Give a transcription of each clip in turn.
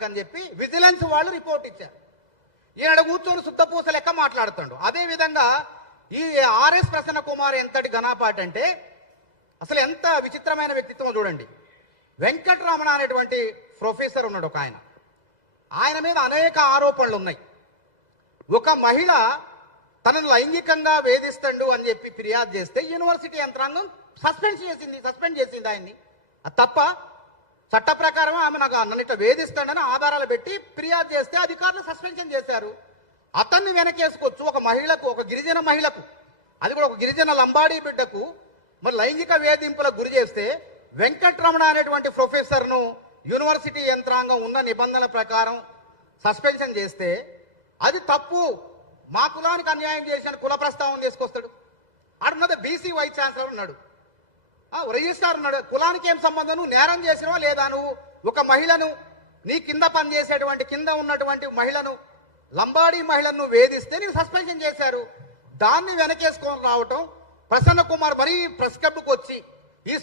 ఆమెకు అని చెప్పి విజిలెన్స్ వాళ్ళు రిపోర్ట్ ఇచ్చారు. ఈయన కూర్చొని శుద్ధపూస లెక్క మాట్లాడుతాడు. అదేవిధంగా ఈ ఆర్ఎస్ ప్రసన్న కుమార్ ఎంతటి ఘనాపాటి అంటే అసలు ఎంత విచిత్రమైన వ్యక్తిత్వం చూడండి. వెంకటరమణ అనేటువంటి ప్రొఫెసర్ ఉన్నాడు ఒక ఆయన మీద అనేక ఆరోపణలు ఉన్నాయి. ఒక మహిళ తనను లైంగికంగా వేధిస్తాడు అని చెప్పి ఫిర్యాదు చేస్తే యూనివర్సిటీ యంత్రాంగం సస్పెండ్ చేసింది ఆయన్ని. అది తప్ప చట్ట ప్రకారం ఆమె నన్ను ఇట్లా వేధిస్తాడని ఆధారాలు పెట్టి ఫిర్యాదు చేస్తే అధికారులు సస్పెన్షన్ చేశారు. అతన్ని వెనకేసుకోవచ్చు. ఒక మహిళకు, ఒక గిరిజన మహిళకు, అది కూడా ఒక గిరిజన లంబాడీ బిడ్డకు మరి లైంగిక వేధింపులకు గురి చేస్తే వెంకటరమణ అనేటువంటి ప్రొఫెసర్ను యూనివర్సిటీ యంత్రాంగం ఉన్న నిబంధనల ప్రకారం సస్పెన్షన్ చేస్తే అది తప్పు, మా కులానికి అన్యాయం చేసిన కుల ప్రస్తావన తీసుకొస్తాడు. ఆడున్నది బీసీ వైస్ ఛాన్సలర్ ఉన్నాడు, రిజిస్ట్రార్ ఉన్నాడు. కులానికి ఏం సంబంధం? నువ్వు నేరం చేసినవా లేదా? నువ్వు ఒక మహిళను, నీ కింద పనిచేసేటువంటి కింద ఉన్నటువంటి మహిళను, లంబాడీ మహిళను వేధిస్తే నేను సస్పెన్షన్ చేశారు. దాన్ని వెనకేసుకొని రావటం, ప్రసన్న కుమార్ మరీ ప్రెస్ క్లబ్కి వచ్చి ఈ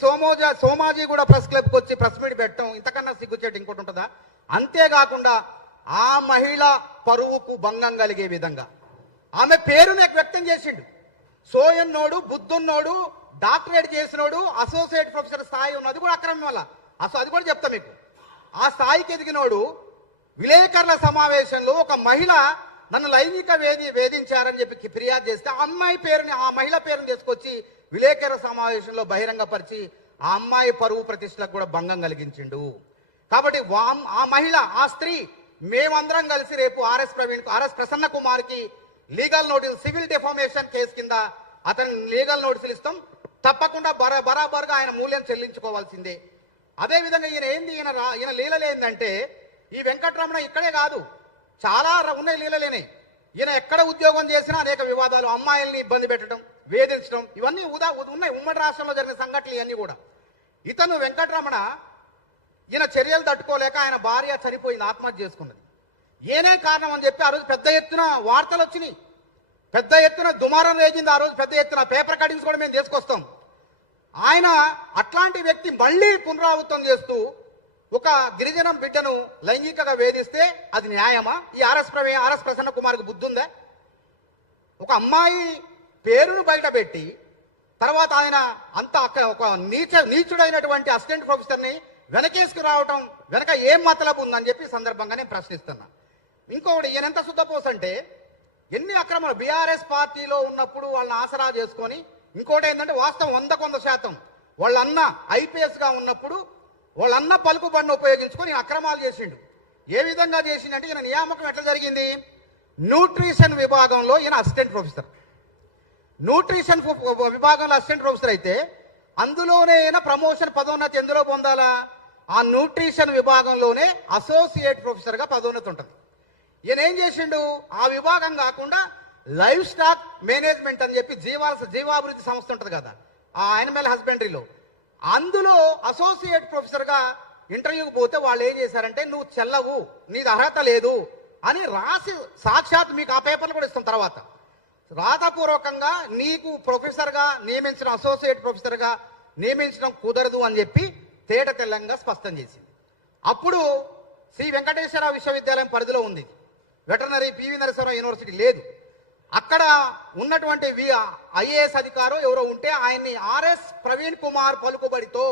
సోమాజీ కూడా ప్రెస్ క్లబ్కి వచ్చి ప్రెస్ మీట్ పెట్టడం ఇంతకన్నా సిగ్గుచేటు ఇంకోటి ఉంటుందా? అంతేకాకుండా ఆ మహిళ పరువుకు భంగం కలిగే విధంగా ఆమె పేరును వ్యక్తం చేసిండు. సోయన్నోడు, బుద్ధున్నోడు, డాక్టరేట్ చేసినోడు, అసోసియేట్ ప్రొఫెసర్ స్థాయి ఉన్నది కూడా అక్రమం వల్ల. అది కూడా చెప్తా మీకు. ఆ స్థాయికి ఎదిగినోడు విలేకరుల సమావేశంలో ఒక మహిళ నన్ను లైంగిక వేధించారని చెప్పి ఫిర్యాదు చేస్తే ఆ మహిళ పేరుని తీసుకొచ్చి విలేకరుల సమావేశంలో బహిరంగపరిచి ఆ అమ్మాయి పరువు ప్రతిష్టలకు కూడా భంగం కలిగించిండు. కాబట్టి ఆ మహిళ, ఆ స్త్రీ, మేమందరం కలిసి రేపు ఆర్ఎస్ ప్రసన్న కుమార్కి legal notice, civil defamation case కింద అతను లీగల్ నోటీసులు ఇస్తాం. తప్పకుండా బరాబర్గా ఆయన మూల్యం చెల్లించుకోవాల్సిందే. అదేవిధంగా ఈయన లీలలు ఏంటంటే, ఈ వెంకటరమణ ఇక్కడే కాదు, చాలా ఉన్నాయి లీలలేనే. ఈయన ఎక్కడ ఉద్యోగం చేసినా అనేక వివాదాలు, అమ్మాయిల్ని ఇబ్బంది పెట్టడం, వేధించడం, ఇవన్నీ ఉన్నాయి. ఉమ్మడి రాష్ట్రంలో జరిగిన సంఘటనలు ఇవన్నీ కూడా. ఇతను వెంకటరమణ ఈయన చర్యలు తట్టుకోలేక ఆయన భార్య చనిపోయింది, ఆత్మహత్య చేసుకున్నది. ఏనే కారణం అని చెప్పి ఆ రోజు పెద్ద ఎత్తున వార్తలు వచ్చినాయి, పెద్ద ఎత్తున దుమారం రేగింది. ఆ రోజు పెద్ద ఎత్తున పేపర్ కటింగ్స్ కూడా మేము తీసుకొస్తాం. ఆయన అట్లాంటి వ్యక్తి మళ్ళీ పునరావృతం చేస్తూ ఒక గిరిజన బిడ్డను లైంగికంగా వేధిస్తే అది న్యాయమా? ఈ ఆర్ఎస్ ప్రసన్న కుమార్కి బుద్ధి ఉందా? ఒక అమ్మాయి పేరును బయటపెట్టి తర్వాత ఆయన అంతా అక్కడ ఒక నీచుడైనటువంటి అసిస్టెంట్ ప్రొఫెసర్ని వెనకేసుకు రావటం వెనక ఏం మతలబు ఉందని చెప్పి సందర్భంగా నేను ప్రశ్నిస్తున్నా. ఇంకొకటి, ఈయన ఎంత శుద్ధపోసంటే ఎన్ని అక్రమాలు బీఆర్ఎస్ పార్టీలో ఉన్నప్పుడు వాళ్ళని ఆసరా చేసుకొని, ఇంకోటి ఏంటంటే వాస్తవం 100% వాళ్ళన్న ఐపీఎస్గా ఉన్నప్పుడు వాళ్ళన్న పలుకుబడిని ఉపయోగించుకొని అక్రమాలు చేసిండు. ఏ విధంగా చేసిండంటే, ఈయన నియామకం ఎట్లా జరిగింది? న్యూట్రిషన్ విభాగంలో ఈయన అసిస్టెంట్ ప్రొఫెసర్. న్యూట్రిషన్ విభాగంలో అసిస్టెంట్ ప్రొఫెసర్ అయితే అందులోనే ఈయన ప్రమోషన్, పదోన్నతి ఎందులో పొందాలా? ఆ న్యూట్రిషన్ విభాగంలోనే అసోసియేట్ ప్రొఫెసర్గా పదోన్నతి ఉంటుంది. ఈయన ఏం చేసిండు? ఆ విభాగం కాకుండా లైవ్ స్టాక్ మేనేజ్మెంట్ అని చెప్పి జీవాభివృద్ధి సంస్థ ఉంటుంది కదా, ఆ యానిమల్ హస్బెండరీలో, అందులో అసోసియేట్ ప్రొఫెసర్గా ఇంటర్వ్యూకి పోతే వాళ్ళు ఏం చేశారంటే, నువ్వు చెల్లవు, నీది అర్హత లేదు అని రాసి సాక్షాత్ మీకు ఆ పేపర్లు కూడా ఇస్తాం తర్వాత రాతపూర్వకంగా నీకు ప్రొఫెసర్గా నియమించిన, అసోసియేట్ ప్రొఫెసర్గా నియమించడం కుదరదు అని చెప్పి తేట తెల్లంగా స్పష్టం చేసింది. అప్పుడు శ్రీ వెంకటేశ్వర విశ్వవిద్యాలయం పరిధిలో ఉంది, వెటర్నరీ పివి నరసింహరావు యూనివర్సిటీ లేదు. అక్కడ ఉన్నటువంటి ఐఏఎస్ అధికారు ఎవరో ఉంటే ఆయన్ని ఆర్ఎస్ ప్రవీణ్ కుమార్ పలుకుబడితో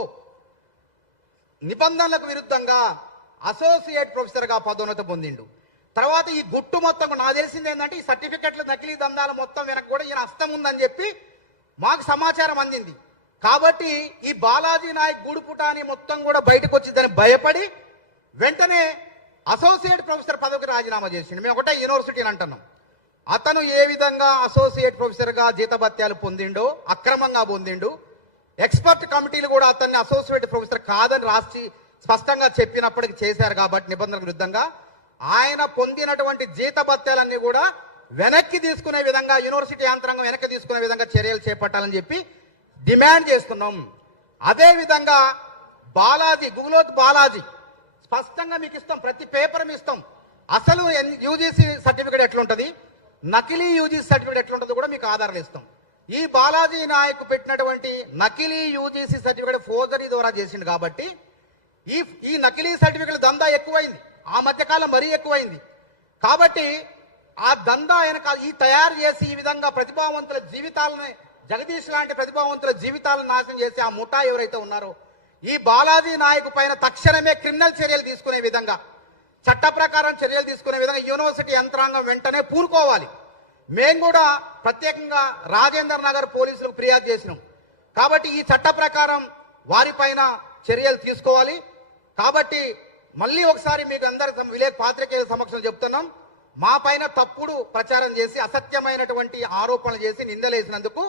నిబంధనలకు విరుద్ధంగా అసోసియేట్ ప్రొఫెసర్గా పదోన్నతి పొందిండు. తర్వాత ఈ గుట్టు మొత్తం నాకు తెలిసింది ఏంటంటే, ఈ సర్టిఫికెట్లు నకిలీ దందాల మొత్తం వెనక కూడా ఈయన హస్తం ఉందని చెప్పి మాకు సమాచారం అందింది. కాబట్టి ఈ బాలాజీ నాయక్ గూడుపుటాని మొత్తం కూడా బయటకు వచ్చిందని భయపడి వెంటనే అసోసియేట్ ప్రొఫెసర్ పదవికి రాజీనామా చేసిండు. మేము ఒకటే యూనివర్సిటీ అని అంటున్నాం. అతను ఏ విధంగా అసోసియేట్ ప్రొఫెసర్గా జీతభత్యాలు పొందిండో, అక్రమంగా పొందిండు. ఎక్స్పర్ట్ కమిటీలు కూడా అతన్ని అసోసియేట్ ప్రొఫెసర్ కాదని రాసి స్పష్టంగా చెప్పినప్పటికీ చేశారు. కాబట్టి నిబంధనలకు విరుద్ధంగా ఆయన పొందినటువంటి జీతభత్యాలన్నీ కూడా వెనక్కి తీసుకునే విధంగా, యూనివర్సిటీ యంత్రాంగం వెనక్కి తీసుకునే విధంగా చర్యలు చేపట్టాలని చెప్పి డిమాండ్ చేస్తున్నాం. అదేవిధంగా గుగులోత్ బాలాజీ స్పష్టంగా మీకు ఇస్తాం, ప్రతి పేపర్ ఇస్తాం. అసలు యూజీసీ సర్టిఫికేట్ ఎట్లుంటుంది, నకిలీ యూజీసీ సర్టిఫికేట్ ఎట్లుంటుందో కూడా మీకు ఆధారాలు ఇస్తాం. ఈ బాలాజీ నాయక్ పెట్టినటువంటి నకిలీ యూజీసీ సర్టిఫికేట్ ఫోర్జరీ ద్వారా చేసిండు. కాబట్టి ఈ నకిలీ సర్టిఫికేట్ దందా ఎక్కువైంది. ఆ మధ్యకాలం మరీ ఎక్కువైంది. కాబట్టి ఆ దందా వెనక ఈ తయారు చేసి ఈ విధంగా ప్రతిభావంతుల జీవితాలని, జగదీష్ లాంటి ప్రతిభావంతుల జీవితాలను నాశనం చేసి ఆ ముఠా ఎవరైతే ఉన్నారో ఈ బాలాజీ నాయకు పైన తక్షణమే క్రిమినల్ చర్యలు తీసుకునే విధంగా, చట్ట ప్రకారం చర్యలు తీసుకునే విధంగా యూనివర్సిటీ యంత్రాంగం వెంటనే పూనుకోవాలి. మేము కూడా ప్రత్యేకంగా రాజేంద్ర నగర్ పోలీసులకు ఫిర్యాదు చేసినాం. కాబట్టి ఈ చట్ట ప్రకారం వారిపైన చర్యలు తీసుకోవాలి. కాబట్టి మళ్ళీ ఒకసారి మీకు అందరి విలేజ్ పాత్రికేయుల సమక్షంలో చెప్తున్నాం, మా పైన తప్పుడు ప్రచారం చేసి అసత్యమైనటువంటి ఆరోపణలు చేసి నిందలేసినందుకు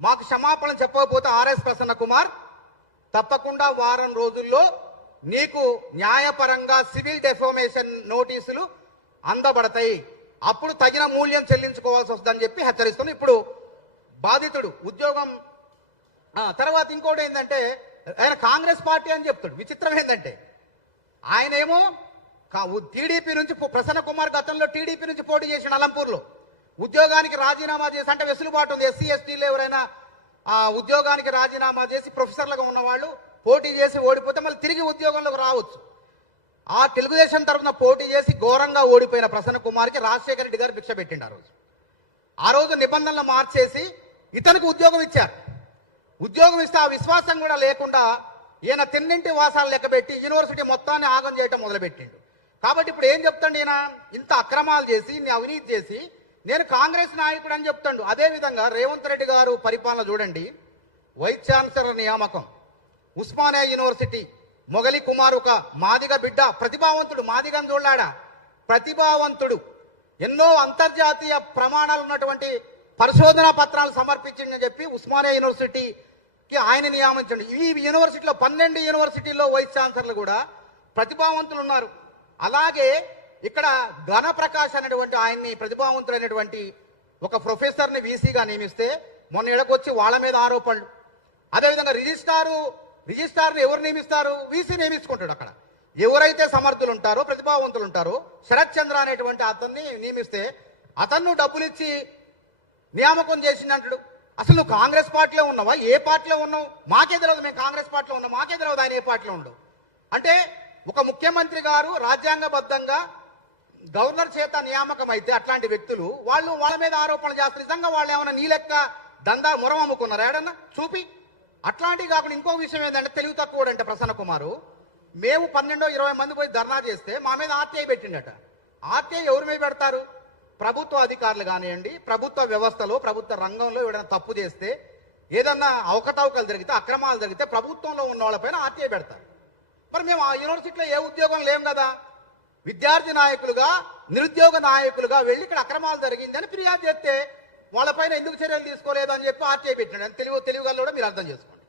మాకు క్షమాపణ చెప్పకపోతే ఆర్ఎస్ ప్రసన్న కుమార్ తప్పకుండా వారం రోజుల్లో నీకు న్యాయపరంగా సివిల్ డెఫామేషన్ నోటీసులు అందబడతాయి, అప్పుడు తగిన మూల్యం చెల్లించుకోవాల్సి వస్తుందని చెప్పి హెచ్చరిస్తున్నాం. ఇప్పుడు బాధితుడు ఉద్యోగం తర్వాత ఇంకోటి ఏంటంటే ఆయన కాంగ్రెస్ పార్టీ అని చెప్తాడు. విచిత్రం ఏంటంటే ఆయనేమో టీడీపీ నుంచి, ప్రసన్న కుమార్ గతంలో టీడీపీ నుంచి పోటీ చేసిన అలంపూర్లో ఉద్యోగానికి రాజీనామా చేసి, అంటే వెసులుబాటు ఉంది ఎస్సీ ఎస్టీలో ఎవరైనా ఉద్యోగానికి రాజీనామా చేసి ప్రొఫెసర్లుగా ఉన్న వాళ్ళు పోటీ చేసి ఓడిపోతే మళ్ళీ తిరిగి ఉద్యోగంలోకి రావచ్చు. ఆ తెలుగుదేశం తరఫున పోటీ చేసి ఘోరంగా ఓడిపోయిన ప్రసన్న కుమార్కి రాజశేఖర రెడ్డి గారు భిక్ష పెట్టిండు. ఆ రోజు నిబంధనలు మార్చేసి ఇతనికి ఉద్యోగం ఇచ్చారు. ఉద్యోగం ఇస్తే ఆ విశ్వాసం కూడా లేకుండా ఈయన తిన్నింటి వాసాలు లెక్కబెట్టి యూనివర్సిటీ మొత్తాన్ని ఆగం చేయటం మొదలుపెట్టిండు. కాబట్టి ఇప్పుడు ఏం చెప్తాడు, ఈయన ఇంత అక్రమాలు చేసి, అవినీతి చేసి నేను కాంగ్రెస్ నాయకుడు అని చెప్తాడు. అదేవిధంగా రేవంత్ రెడ్డి గారు పరిపాలన చూడండి. వైస్ ఛాన్సలర్ నియామకం, ఉస్మానియా యూనివర్సిటీ, మొగలి కుమార్ ఒక మాదిగ బిడ్డ, ప్రతిభావంతుడు, మాదిగని చూడలాడా ప్రతిభావంతుడు, ఎన్నో అంతర్జాతీయ ప్రమాణాలు ఉన్నటువంటి పరిశోధనా పత్రాలు సమర్పించిందని చెప్పి ఉస్మానియా యూనివర్సిటీకి ఆయన నియమించండి. ఈ యూనివర్సిటీలో 12 యూనివర్సిటీల్లో వైస్ ఛాన్సలర్లు కూడా ప్రతిభావంతులు ఉన్నారు. అలాగే ఇక్కడ ఘనప్రకాష్ అనేటువంటి ఆయన్ని ప్రతిభావంతులైనటువంటి ఒక ప్రొఫెసర్ని వీసీగా నియమిస్తే మొన్న ఎడకొచ్చి వాళ్ళ మీద ఆరోపణలు. అదేవిధంగా రిజిస్ట్రార్ని ఎవరు నియమిస్తారు? వీసీ నియమించుకుంటాడు. అక్కడ ఎవరైతే సమర్థులు ఉంటారో, ప్రతిభావంతులు ఉంటారో, శరత్ చంద్ర అనేటువంటి అతన్ని నియమిస్తే అతన్ను డబ్బులు ఇచ్చి నియామకం చేసిందంటాడు. అసలు నువ్వు కాంగ్రెస్ పార్టీలో ఉన్నావా? ఏ పార్టీలో ఉన్నావు? మాకే తెలియదు, మేము కాంగ్రెస్ పార్టీలో ఉన్నాం, మాకే తెలియదు ఆయన ఏ పార్టీలో ఉండవు. అంటే ఒక ముఖ్యమంత్రి గారు రాజ్యాంగబద్ధంగా గవర్నర్ చేత నియామకం అయితే అట్లాంటి వ్యక్తులు వాళ్ళ మీద ఆరోపణలు చేస్తారు. నిజంగా వాళ్ళు ఏమైనా నీ లెక్క దందా మురం అమ్ముకున్నారు ఏడన్నా చూపి? అట్లాంటివి కాకుండా ఇంకో విషయం ఏంటంటే తెలివి తక్కువ అంటే ప్రసన్న కుమారు, మేము 12-20 మంది పోయి ధర్నా చేస్తే మా మీద ఆర్టీఐ పెట్టిండట. ఆర్టీఐ ఎవరి మీద పెడతారు? ప్రభుత్వ అధికారులు కానివ్వండి, ప్రభుత్వ వ్యవస్థలో, ప్రభుత్వ రంగంలో ఎవరైనా తప్పు చేస్తే, ఏదన్నా అవకతవకలు జరిగితే, అక్రమాలు జరిగితే ప్రభుత్వంలో ఉన్న వాళ్ళపైన ఆర్టీఐ పెడతారు. మరి మేము ఆ యూనివర్సిటీలో ఏ ఉద్యోగం లేం కదా, విద్యార్థి నాయకులుగా, నిరుద్యోగ నాయకులుగా వెళ్ళి ఇక్కడ అక్రమాలు జరిగిందని ఫిర్యాదు చేస్తే వాళ్ళపైన ఎందుకు చర్యలు తీసుకోలేదు అని చెప్పి ఆర్టీఐ పెట్టినాడు. తెలివిగల్లో కూడా మీరు అర్థం చేసుకోండి.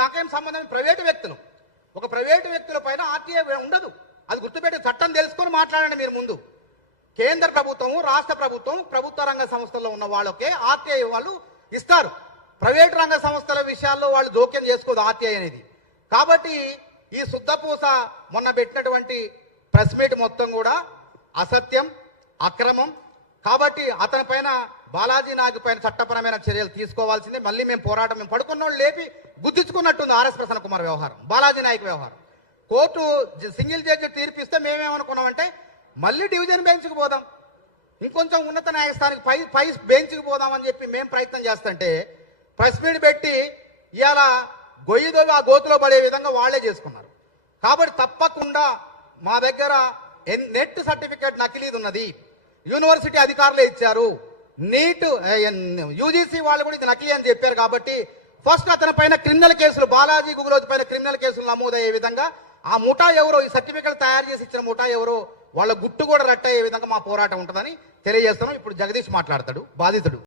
మాకేం సంబంధం? ప్రైవేటు వ్యక్తులు, ఒక ప్రైవేటు వ్యక్తుల పైన ఆర్టీఐ ఉండదు. అది గుర్తుపెట్టి చట్టం తెలుసుకొని మాట్లాడండి మీరు ముందు. కేంద్ర ప్రభుత్వము, రాష్ట్ర ప్రభుత్వం, ప్రభుత్వ రంగ సంస్థల్లో ఉన్న వాళ్ళకే ఆర్టీఐ వాళ్ళు ఇస్తారు. ప్రైవేటు రంగ సంస్థల విషయాల్లో వాళ్ళు జోక్యం చేసుకోదు ఆర్టీఐ అనేది. కాబట్టి ఈ శుద్ధపూస మొన్న పెట్టినటువంటి ప్రెస్ మీట్ మొత్తం కూడా అసత్యం, అక్రమం. కాబట్టి అతని పైన, బాలాజీ నాయక్ పైన చట్టపరమైన చర్యలు తీసుకోవాల్సిందే. మళ్ళీ మేము పోరాటం, మేము పడుకున్నోళ్ళు లేపి గుద్దించుకున్నట్టుంది ఆర్ఎస్ ప్రసన్న కుమార్ వ్యవహారం, బాలాజీ నాయక్ వ్యవహారం. కోర్టు సింగిల్ జడ్జి తీర్పిస్తే మేమేమనుకున్నామంటే మళ్ళీ డివిజన్ బెంచ్కి పోదాం, ఇంకొంచెం ఉన్నత న్యాయస్థానానికి పై బెంచ్కి పోదామని చెప్పి మేము ప్రయత్నం చేస్తుంటే ప్రెస్ మీట్ పెట్టి ఇవాళ గొయ్యిదోవి ఆ గోతులో పడే విధంగా వాళ్లే చేసుకున్నారు. కాబట్టి తప్పకుండా మా దగ్గర నెట్ సర్టిఫికేట్ నకిలీది ఉన్నది, యూనివర్సిటీ అధికారులే ఇచ్చారు, నీట్ యూజీసీ వాళ్ళు కూడా ఇది నకిలీ అని చెప్పారు. కాబట్టి ఫస్ట్ అతని పైన క్రిమినల్ కేసులు, బాలాజీ గుగులోజు పైన క్రిమినల్ కేసులు నమోదయ్యే విధంగా, ఆ ముఠా ఎవరో, ఈ సర్టిఫికేట్ తయారు చేసి ఇచ్చిన ముఠా ఎవరో వాళ్ళ గుట్టు కూడా రట్టయ్యే విధంగా మా పోరాటం ఉంటుందని తెలియజేస్తున్నాం. ఇప్పుడు జగదీష్ మాట్లాడతాడు, బాధితుడు.